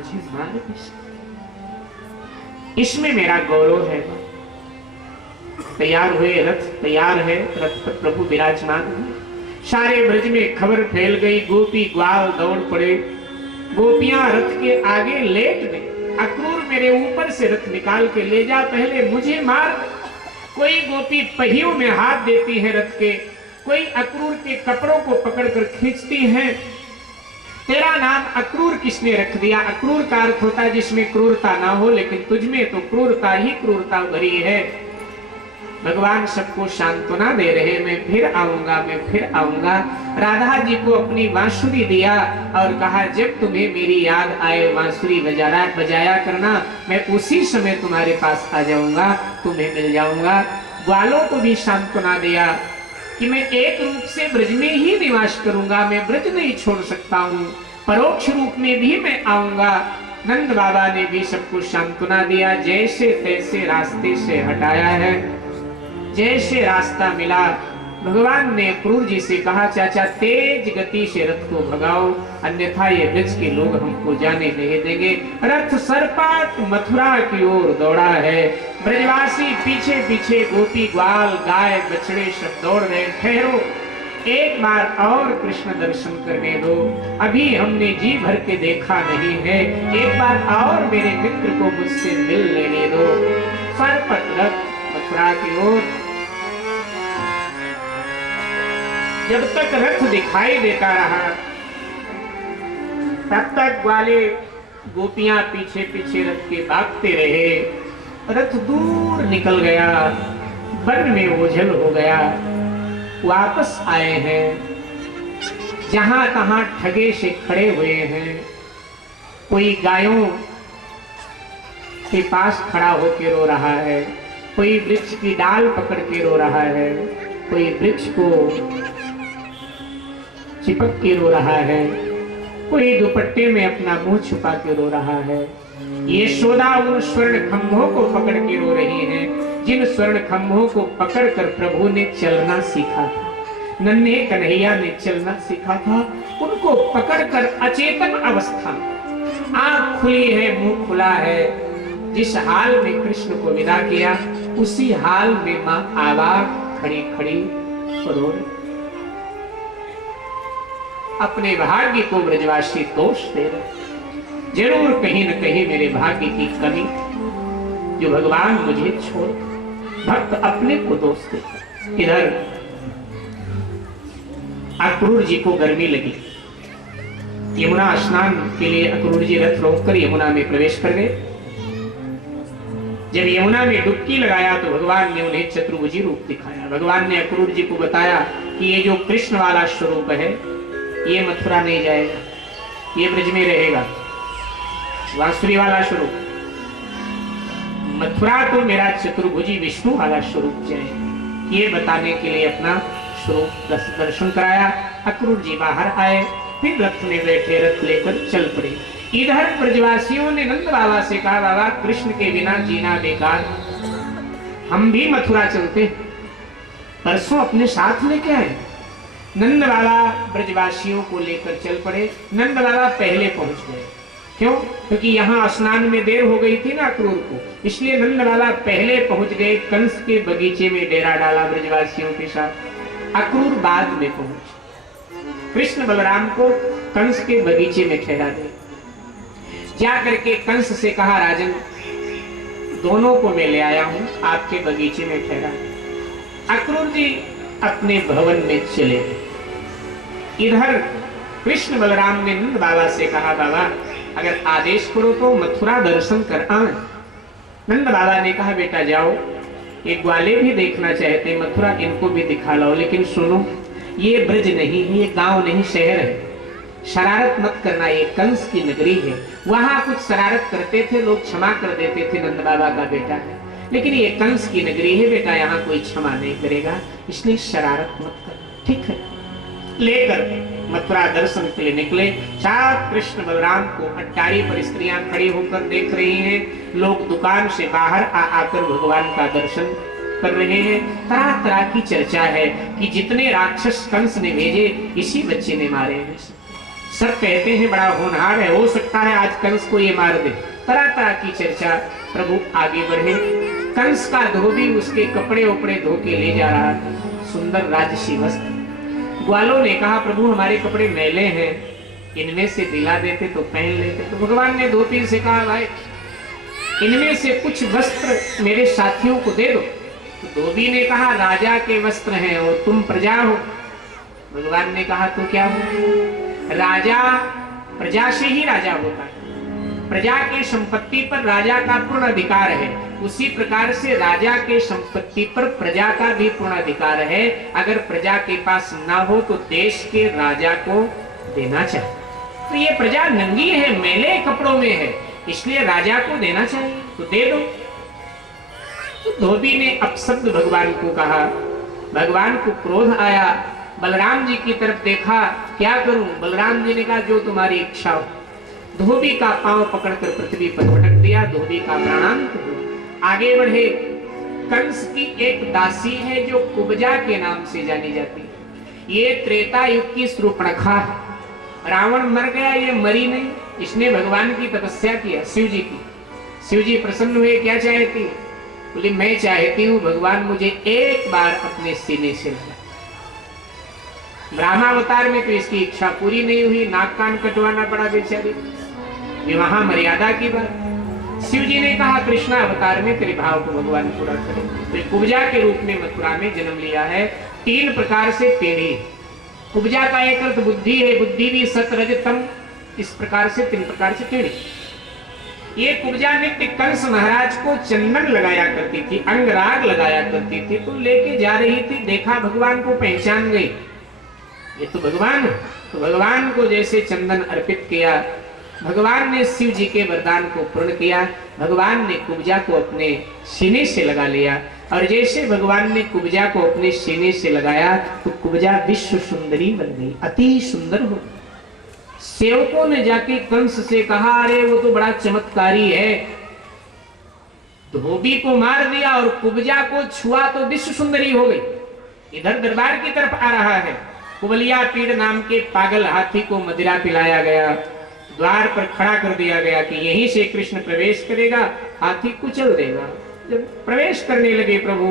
मुझे मार भी सकते, इसमें मेरा गौरव है। तैयार हुए, रथ तैयार है, रथ पर प्रभु विराजमान है। सारे ब्रज में खबर फैल गई, गोपी ग्वाल दौड़ पड़े, गोपियां रथ के आगे लेट गई। अक्रूर मेरे ऊपर से रथ निकाल के ले जा, पहले मुझे मार। कोई गोपी पहियों में हाथ देती है रथ के, कोई अक्रूर के कपड़ों को पकड़कर खींचती है। तेरा नाम अक्रूर किसने रख दिया? अक्रूर का अर्थ होता है जिसमें क्रूरता ना हो, लेकिन तुझमें तो क्रूरता ही क्रूरता भरी है। भगवान सबको सांत्वना दे रहे, मैं फिर आऊंगा, मैं फिर आऊंगा। राधा जी को अपनी बांसुरी दिया और कहा जब तुम्हें मेरी याद आए बांसुरी बजाया करना, मैं उसी समय तुम्हारे पास आ जाऊंगा, तुम्हें मिल जाऊंगा। ग्वालों को भी सांत्वना दिया कि मैं एक रूप से ब्रज में ही निवास करूंगा, मैं ब्रज नहीं छोड़ सकता हूँ, परोक्ष रूप में भी मैं आऊंगा। नंद बाबा ने भी सबको सांत्वना दिया, जैसे तैसे रास्ते से हटाया है। जैसे रास्ता मिला, भगवान ने क्रूर जी से कहा चाचा तेज गति से रथ को भगाओ, अन्यथा ये ब्रज के लोग हमको जाने नहीं देंगे। रथ सरपाट मथुरा की ओर दौड़ा है, ब्रजवासी पीछे पीछे, गोपी ग्वाल गाय बछड़े सब दौड़ रहे। ठहरो, एक बार और कृष्ण दर्शन करने दो, अभी हमने जी भर के देखा नहीं है, एक बार और मेरे मित्र को मुझसे मिल लेने दो। सरपट रथ मथुरा की ओर, जब तक रथ दिखाई देता रहा तब तक ग्वाले गोपियां पीछे पीछे रथ के भागते रहे। रथ दूर निकल गया, वन में ओझल हो गया। वापस आए हैं, जहां तहां ठगे से खड़े हुए हैं। कोई गायों के पास खड़ा होकर रो रहा है, कोई वृक्ष की डाल पकड़ के रो रहा है, कोई वृक्ष को चिपक के रो रहा है, कोई दुपट्टे में अपना मुंह छुपा के रो रहा है। ये यशोदा उन स्वर्ण खंभों को पकड़ के रो रही है, जिन स्वर्ण खंभों को पकड़कर प्रभु ने चलना सीखा था, नन्हे कन्हैया ने चलना सीखा था। उनको पकड़कर अचेतन अवस्था, आंख खुली है, मुंह खुला है, जिस हाल में कृष्ण को विदा किया उसी हाल में मां आवाज खड़ी खड़ी रो रही। अपने भाग्य को ब्रजवासी दोष दे रहे, जरूर कहीं न कहीं मेरे भाग्य की कमी, जो भगवान मुझे छोड़, भक्त अपने को दोष देते। इधर अक्रूर जी को गर्मी लगी, यमुना स्नान के लिए अक्रूर जी रथ रोककर यमुना में प्रवेश कर गए। जब यमुना में डुबकी लगाया तो भगवान ने उन्हें चतुर्भुजी रूप दिखाया। भगवान ने अक्रूर जी को बताया कि ये जो कृष्ण वाला स्वरूप है ये मथुरा नहीं जाएगा, ये ब्रज में रहेगा। बांसुरी वाला स्वरूप, मथुरा तो मेरा चतुर्भुजी विष्णु वाला स्वरूप जाए, ये बताने के लिए अपना स्वरूप दर्शन कराया। अक्रूर जी बाहर आए, फिर रथ में बैठे, रथ लेकर चल पड़े। इधर ब्रजवासियों ने नंद बाबा से कहा बाबा कृष्ण के बिना जीना बेकार, हम भी मथुरा चलते, परसों अपने साथ लेके आए। नंद बाबा ब्रजवासियों को लेकर चल पड़े। नंद बाबा पहले पहुंच गए, क्यों? क्योंकि यहाँ स्नान में देर हो गई थी ना अक्रूर को, इसलिए नंद बाबा पहले पहुंच गए। कंस के बगीचे में डेरा डाला ब्रजवासियों के साथ, अक्रूर बाद में पहुंचे। कृष्ण बलराम को कंस के बगीचे में ठहरा दे, जाकर के कंस से कहा राजन दोनों को मैं ले आया हूं, आपके बगीचे में ठहरा। अक्रूर जी अपने भवन में चले। इधर कृष्ण बलराम ने नंद बाबा से कहा बाबा अगर आदेश करो तो मथुरा दर्शन कर आए। नंद बाबा ने कहा बेटा जाओ, ये ग्वाले भी देखना चाहते मथुरा, इनको भी दिखा लाओ, लेकिन सुनो ये ब्रज नहीं है, ये गांव नहीं शहर है, शरारत मत करना, ये कंस की नगरी है। वहां कुछ शरारत करते थे लोग क्षमा कर देते थे, नंद बाबा का बेटा है, लेकिन ये कंस की नगरी है बेटा, यहाँ कोई क्षमा नहीं करेगा, इसलिए शरारत मत कर, ठीक है। लेकर मथुरा दर्शन के लिए निकले। साथ कृष्ण बलराम को अट्टारी पर स्त्रियां खड़ी होकर देख रही हैं, लोग दुकान से बाहर आकर भगवान का दर्शन कर रहे हैं। तरह तरह की चर्चा है कि जितने राक्षस कंस ने भेजे इसी बच्चे ने मारे हैं। सब कहते हैं बड़ा होनहार है, हो सकता है आज कंस को ये मार दे। तरह तरह की चर्चा। प्रभु आगे बढ़े, कंस का धोबी उसके कपड़े उपड़े धो के ले जा रहा था, सुंदर राजसी वस्त्र। ग्वालों ने कहा प्रभु हमारे कपड़े मैले हैं, इनमें से दिला देते तो पहन लेते। तो भगवान ने धोबी से कहा भाई इनमें से कुछ वस्त्र मेरे साथियों को दे दो। तो धोबी ने कहा राजा के वस्त्र हैं और तुम प्रजा हो। भगवान ने कहा तो क्या हो, राजा प्रजा से ही राजा होता है, प्रजा की संपत्ति पर राजा का पूर्ण अधिकार है, उसी प्रकार से राजा के संपत्ति पर प्रजा का भी पूर्ण अधिकार है। अगर प्रजा के पास ना हो तो देश के राजा को देना चाहिए। तो ये प्रजा नंगी है, मैले कपड़ों में है, इसलिए राजा को देना चाहिए, तो दे दो। तो धोबी ने अपशब्द भगवान को कहा। भगवान को क्रोध आया, बलराम जी की तरफ देखा, क्या करूं? बलराम जी ने कहा जो तुम्हारी इच्छा हो। धोबी का पांव पकड़कर पृथ्वी पर पटक दिया, धोबी का प्राणांत हुआ। आगे बढ़े, कंस की एक दासी है जो कुब्जा के नाम से जानी जाती है। ये त्रेता युग की शूर्पणखा। रावण मर गया, ये मरी नहीं, इसने भगवान की तपस्या किया, शिव जी की। शिव जी प्रसन्न हुए, क्या चाहती? बोले मैं चाहती हूं भगवान मुझे एक बार अपने सीने से लगा। ब्रह्मावतार में तो इसकी इच्छा पूरी नहीं हुई, नाक कान कटवाना पड़ा बेचारी, विवाह मर्यादा की बात। शिव जी ने कहा कृष्ण अवतार में तेरे भाव को भगवान पूरा करेंगे। तो कुब्जा के रूप में मथुरा में जन्म लिया है। 3 प्रकार से टेढ़ी। कुब्जा का एक अर्थ बुद्धि है, बुद्धि भी सत रज तम, इस प्रकार से 3 प्रकार से टेढ़ी। ये कुब्जा नित्य कंस महाराज को चंदन लगाया करती थी, अंगराग लगाया करती थी। तो लेके जा रही थी, देखा भगवान को पहचान गई, ये तो भगवान है। तो भगवान को जैसे चंदन अर्पित किया, भगवान ने शिव जी के वरदान को पूर्ण किया। भगवान ने कुब्जा को अपने सीने से लगा लिया, और जैसे भगवान ने कुब्जा को अपने सीने से लगाया तो कुब्जा विश्व सुंदरी बन गई, अति सुंदर हो। सेवकों ने जाके कंस से कहा अरे वो तो बड़ा चमत्कारी है, धोबी को मार दिया और कुब्जा को छुआ तो विश्व सुंदरी हो गई। इधर दरबार की तरफ आ रहा है। कुबलिया पीड़ नाम के पागल हाथी को मदिरा पिलाया गया, द्वार पर खड़ा कर दिया गया कि यहीं से कृष्ण प्रवेश करेगा, हाथी कुचल देगा। जब प्रवेश करने लगे प्रभु,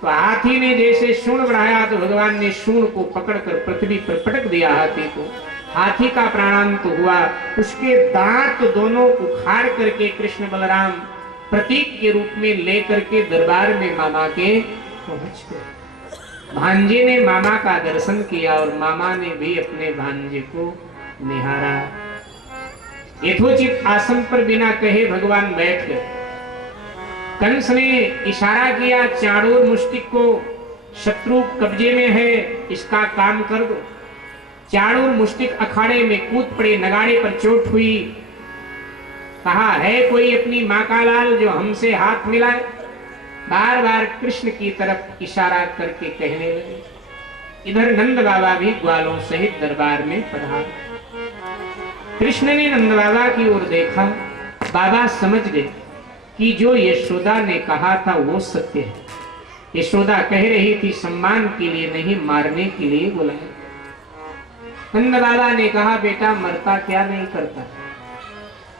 तो हाथी ने जैसे सूंड बढ़ाया तो भगवान ने सूंड को पकड़कर पृथ्वी पर पटक दिया हाथी को। हाथी का प्राणांत हुआ, उसके दांत दोनों उखाड़ करके कृष्ण बलराम प्रतीक के रूप में लेकर के दरबार में मामा के पहुंच गए। भांजे ने मामा का दर्शन किया और मामा ने भी अपने भांजे को निहारा। यथोचित आसन पर बिना कहे भगवान बैठ गए। कंस ने इशारा किया चाणूर मुष्टिक को, शत्रु कब्जे में है, इसका काम कर दो। चाणूर मुष्टिक अखाड़े में कूद पड़े, नगाड़े पर चोट हुई। कहा है कोई अपनी मां का लाल जो हमसे हाथ मिलाए? बार बार कृष्ण की तरफ इशारा करके कहने लगे। इधर नंद बाबा भी ग्वालों सहित दरबार में पधारे। कृष्ण ने नंद बाबा की ओर देखा, बाबा समझ गए कि जो यशोदा ने कहा था वो सत्य है। यशोदा कह रही थी सम्मान के लिए नहीं, मारने के लिए बुलाया। नंद बाबा ने कहा बेटा मरता क्या नहीं करता,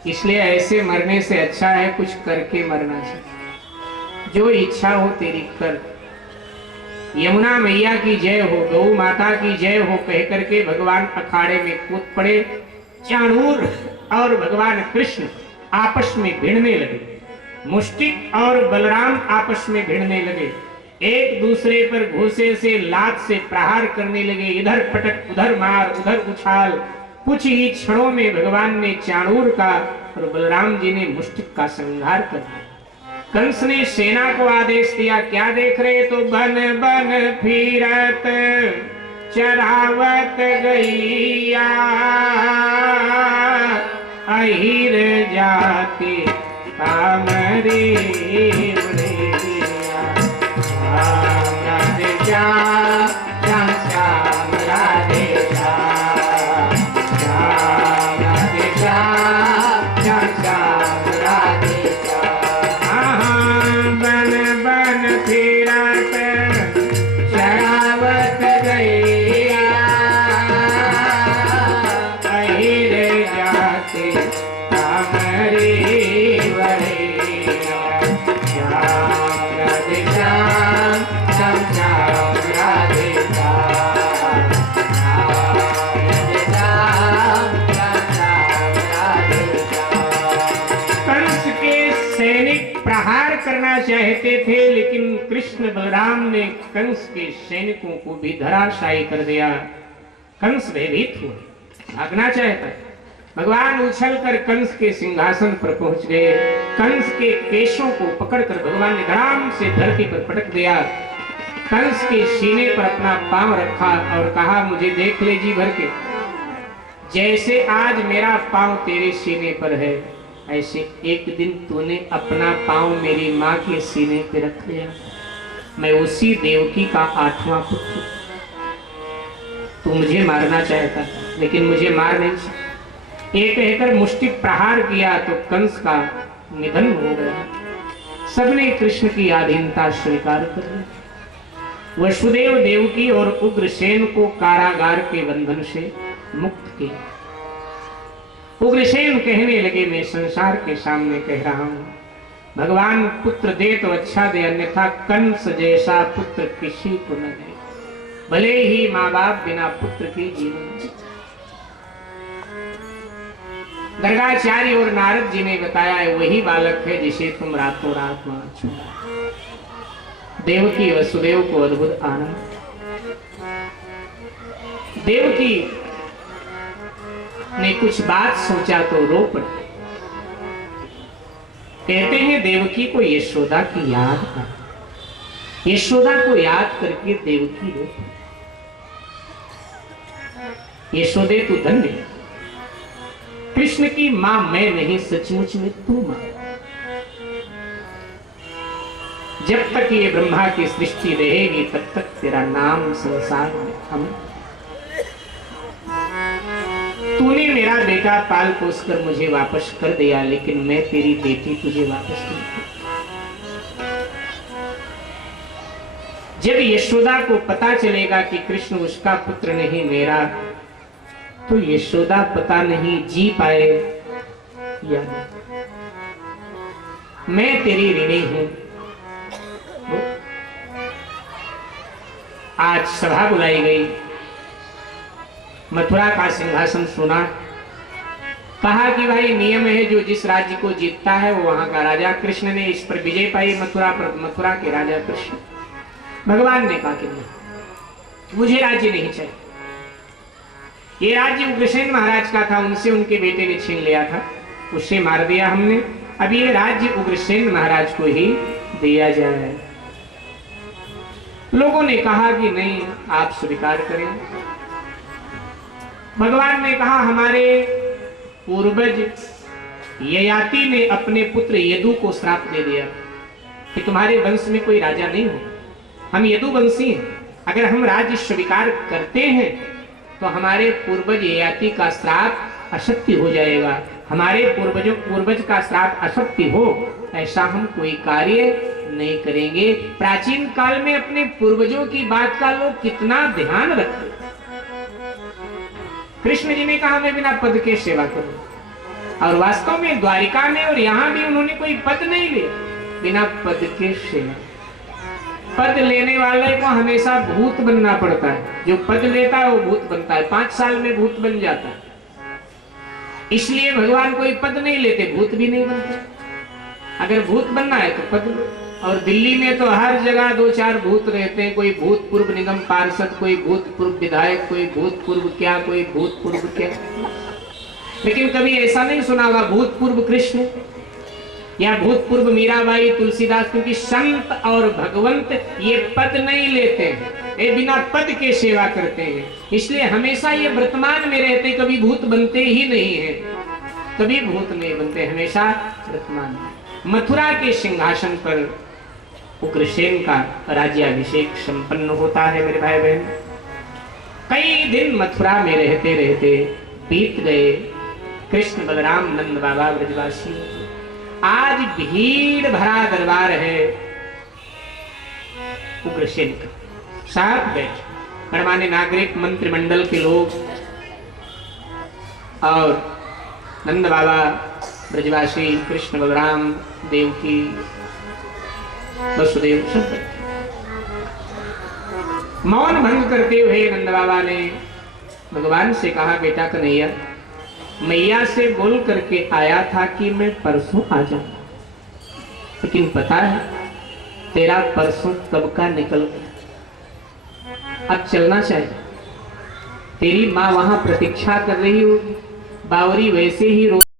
इसलिए ऐसे मरने से अच्छा है कुछ करके मरना चाहिए। जो इच्छा हो तेरी कर। यमुना मैया की जय हो, गौ माता की जय हो कह करके भगवान अखाड़े में कूद पड़े। चाणूर और भगवान कृष्ण आपस में भिड़ने लगे, मुष्टिक और बलराम आपस में भिड़ने लगे, एक दूसरे पर घूसे से लात से प्रहार करने लगे। इधर पटक, उधर मार, उधर उछाल। कुछ ही क्षणों में भगवान ने चाणूर का और बलराम जी ने मुष्टिक का संहार कर दिया। कंस ने सेना को आदेश दिया, क्या देख रहे? तो बन बन फिरत चरावत गैया, अहिर जाति कामरी उड़ैया। राधे श्याम श्याम श्याम राधे श्याम, श्याम राधे श्याम श्याम श्याम राधे श्याम। बन बन फिरत चरावत गैया, करना चाहते थे, लेकिन कृष्ण बलराम ने कंस के सैनिकों को भी धराशायी कर दिया। कंस भयभीत हुआ, भागना चाहता। भगवान उछलकर कंस के सिंहासन पर पहुंच गए। कंस के केशों को पकड़कर भगवान ने धड़ाम से धरती पर पटक दिया। कंस के सीने पर अपना पांव रखा और कहा, मुझे देख ले जी भर के। जैसे आज मेरा पांव तेरे सीने पर है, ऐसे एक दिन तूने अपना पांव मेरी माँ के सीने पे रख लिया। मैं उसी देवकी का 8वां पुत्र। तू मुझे मारना चाहता था, लेकिन मुझे मार नहीं सका। ये कहकर मुष्टि प्रहार किया तो कंस का निधन हो गया। सबने कृष्ण की अधीनता स्वीकार कर ली। वसुदेव देवकी और उग्रसेन को कारागार के बंधन से मुक्त किया। उग्रसेन कहने लगे, मैं संसार के सामने कह रहा हूं, भगवान पुत्र दे तो अच्छा दे, अन्यथा कंस जैसा पुत्र किसी को न दे। भले ही माँ बाप बिना पुत्र के जीवन। गर्गाचार्य और नारद जी ने बताया है, वही बालक है जिसे तुम रातों रात वहां छुड़ा। देवकी वसुदेव को अद्भुत आनंद। देवकी ने कुछ बात सोचा तो रो पड़े। कहते हैं देवकी को यशोदा की याद आई। यशोदा को याद करके देवकी रो पड़ी। यशोदे तू धन्य, कृष्ण की मां मैं नहीं, सचमुच में तू मां। जब तक ये ब्रह्मा की सृष्टि रहेगी तब तक तेरा नाम संसार में अमर। तूने मेरा बेटा पाल पोस कर मुझे वापस कर दिया, लेकिन मैं तेरी बेटी तुझे वापस नहीं। जब यशोदा को पता चलेगा कि कृष्ण उसका पुत्र नहीं मेरा, तो यशोदा पता नहीं जी पाए या नहीं। मैं तेरी ऋणी हूं। आज सभा बुलाई गई, मथुरा का सिंहासन सुना। कहा कि भाई नियम है, जो जिस राज्य को जीतता है वो वहां का राजा। कृष्ण ने इस पर विजय पाई, मथुरा पर, मथुरा के राजा कृष्ण। भगवान ने कहा कि नहीं, मुझे राज्य नहीं चाहिए। ये राज्य उग्रसेन महाराज का था, उनसे उनके बेटे ने छीन लिया था, उससे मार दिया हमने। अब ये राज्य उग्रसेन महाराज को ही दिया जाए। लोगों ने कहा कि नहीं, आप स्वीकार करें। भगवान ने कहा, हमारे पूर्वज ययाति ने अपने पुत्र यदु को श्राप दे दिया कि तुम्हारे वंश में कोई राजा नहीं हो। हम यदुवंशी हैं, अगर हम राज्य स्वीकार करते हैं तो हमारे पूर्वज ययाति का श्राप असत्य हो जाएगा। हमारे पूर्वज का श्राप असत्य हो, ऐसा हम कोई कार्य नहीं करेंगे। प्राचीन काल में अपने पूर्वजों की बात का लोग कितना ध्यान रखते। कृष्ण जी ने कहा, मैं बिना पद के सेवा करूं। और वास्तव में द्वारिका में और यहां भी उन्होंने कोई पद नहीं लिया, बिना पद के सेवा। पद लेने वाले को हमेशा भूत बनना पड़ता है। जो पद लेता है वो भूत बनता है, 5 साल में भूत बन जाता है। इसलिए भगवान कोई पद नहीं लेते, भूत भी नहीं बनता। अगर भूत बनना है तो पद लो। और दिल्ली में तो हर जगह 2-4 भूत रहते हैं। कोई भूतपूर्व निगम पार्षद, कोई भूतपूर्व विधायक, कोई भूतपूर्व क्या, कोई भूतपूर्व क्या। लेकिन कभी ऐसा नहीं सुना होगा भूतपूर्व कृष्ण या भूतपूर्व मीराबाई, तुलसीदास, क्योंकि संत और भगवंत ये पद नहीं लेते हैं, ये बिना पद के सेवा करते हैं। इसलिए हमेशा ये वर्तमान में रहते, कभी भूत बनते ही नहीं है, कभी भूत नहीं बनते, हमेशा वर्तमान में। मथुरा के सिंहासन पर उग्रसेन का राज्याभिषेक संपन्न होता है। मेरे भाई बहन, कई दिन मथुरा में रहते रहते बीत गए। कृष्ण बलराम नंद बाबा ब्रजवासी, आज भीड़ भरा दरबार है उग्रसेन का। साथ बैठे गणमान्य नागरिक, मंत्रिमंडल के लोग और नंद बाबा ब्रजवासी, कृष्ण बलराम, देवकी, वसुदेव सब बैठे। मौन भंग करते हुए नंद बाबा ने भगवान से कहा, बेटा कन्हैया, मैया से बोल करके आया था कि मैं परसों आ जाऊंगा, लेकिन पता है तेरा परसों कब का निकल गया, अब चलना चाहिए। तेरी माँ वहां प्रतीक्षा कर रही होगी, बावरी वैसे ही रो